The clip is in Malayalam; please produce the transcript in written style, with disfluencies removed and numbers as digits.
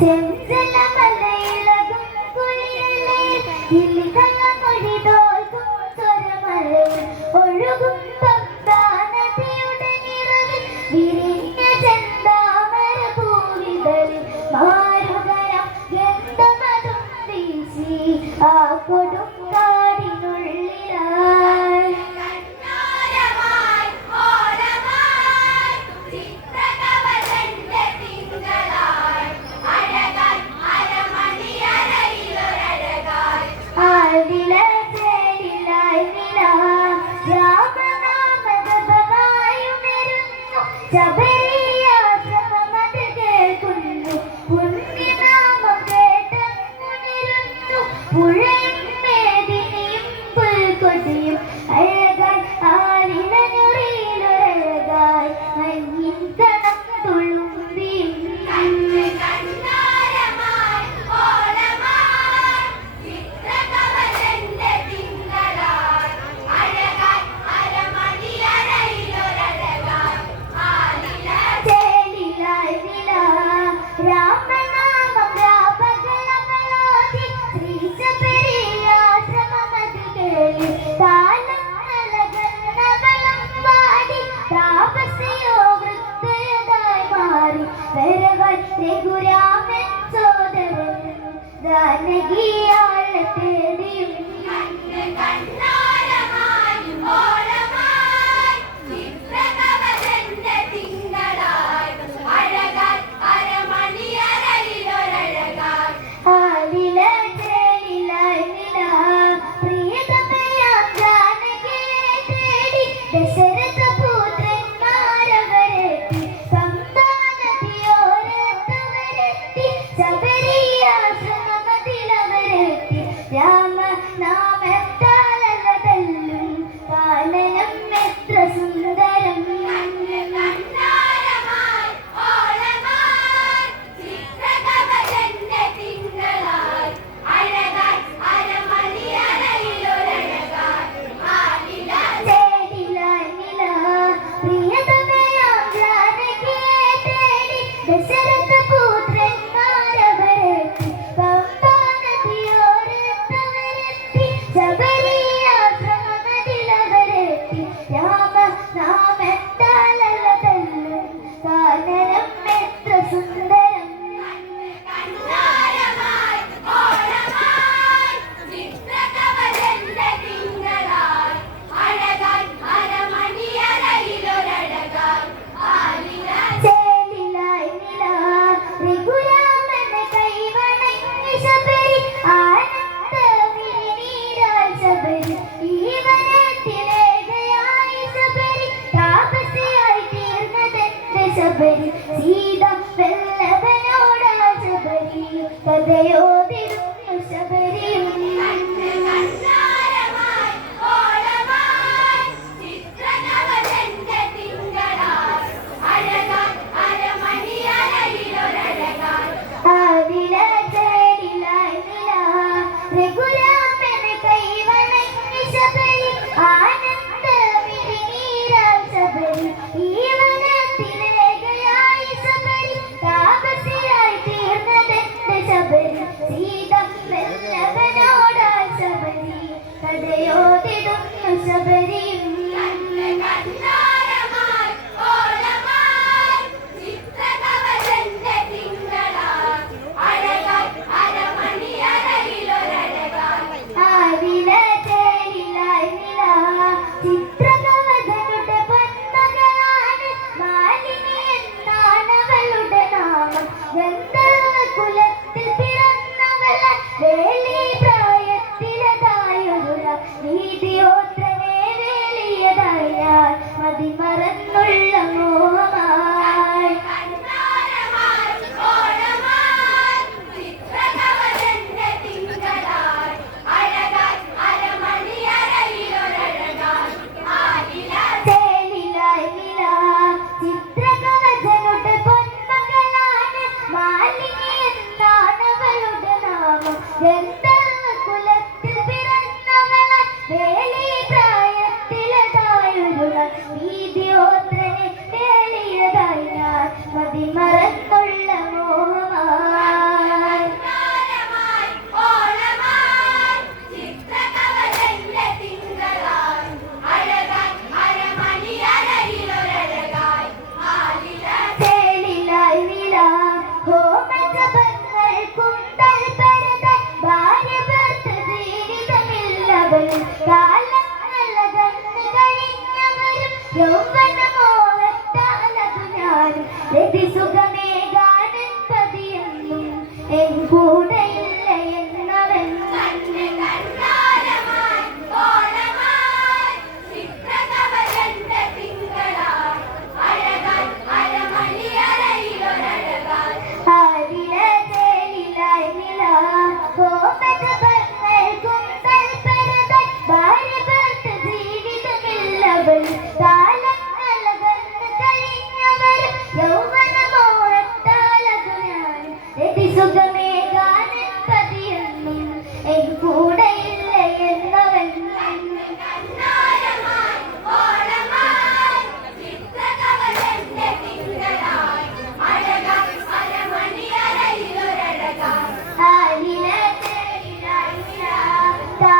ചെഞ്ചലമലയിളകും കുളിരലയിൽ കിളികളമൊഴി തോൽക്കും സ്വരമലയിൽ ഒഴുകും പമ്പാനദിയുടെ നിറവിൽ വിരിഞ്ഞ ചെന്താമര പൂവിതളിൽ മാറുകരം ഗന്ധമതും വീശി ആ കൊടുങ്കാടിനുള്ളിലായി ശബരിയാശ്രമമത് കേൾക്കുന്നു പുണ്യനാമം കേട്ടുണരുന്നു പുഴയും മേദിനിയും പുൽക്കൊടിയും അഴകായി ആരിലനുറിയിലൊരഴകായി മഞ്ഞിൻ കണം തുളുമ്പിയും രാമനാമം രാപകലമലോതി ശ്രീ ശബരിയാശ്രമമത് കേളി താലം നലകന്നവളം പാടി താപസയോ വൃദ്ധയതായി മാറി വരവൻ രഘുരാമൻ സോദരൻ ജാനകിയാളെ തേടിയും രാമനാമത്താലതല്ലും കാനനം എത്ര സുന്ദരം സീത വല്ലഭനോടാ ശബരി കഥയോതിരുന്നു ശബരിയും രഘുരാമന് കൈവണങ്ങി ശബരി ആനന്ദ വിരിനീരാൽ ശബരി ഈ വനത്തിലേകയായി ശബരി താപസിയായി തീർന്നതെന്റെ ശബരി സീത വല്ലഭനോടാ ശബരി കഥയോതിടുന്നു ശബരി